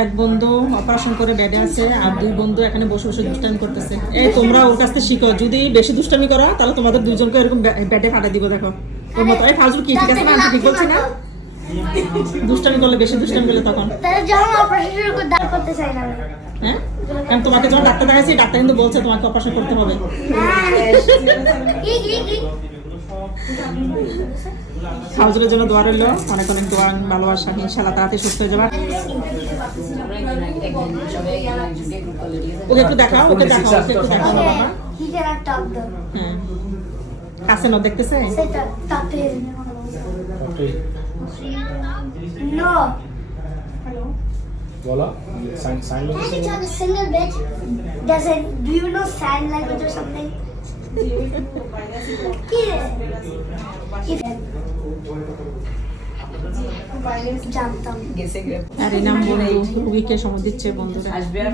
এক বন্ধু অপারেশন করে বেডে আছে আর দুই বন্ধু এখানে বসে বসে দুষ্টামি করতেছে। এই তোমরা ওর কাছ থেকে শিখো, যদি বেশি দুষ্টামি করো তাহলে তোমাদের দুইজনকে এরকম বেডে ফাটাই দিব। দেখো ওর মতো এই ফাজুল কি ঠিক আছে না? আমি ঠিক বলছি না? দুষ্টামি করলে, বেশি দুষ্টামি করলে তখন হ্যাঁ, কারণ তোমাকে যখন ডাক্তার দেখাচ্ছি ডাক্তার কিন্তু বলছে তোমাকে অপারেশন করতে হবে। ফাউজুরের জন্য দোয়া রইল, অনেক অনেক দোয়া, ভালোবাসা, ইনশাআল্লাহ তাড়াতাড়ি সুস্থ হয়ে যাবে। ওকে একটু দেখাও, ওকে দেখাও, ওকে একটু দেখাও বাবা। হ্যাঁ, কাছে না দেখতেছে? No. Voila. Sign language. Can I talk a single bit? Does it? Do you know sign language or something? জানতাম। আর এই নাম বন্ধু রুগীকে সময় দিচ্ছে বন্ধুরা। আসবে আর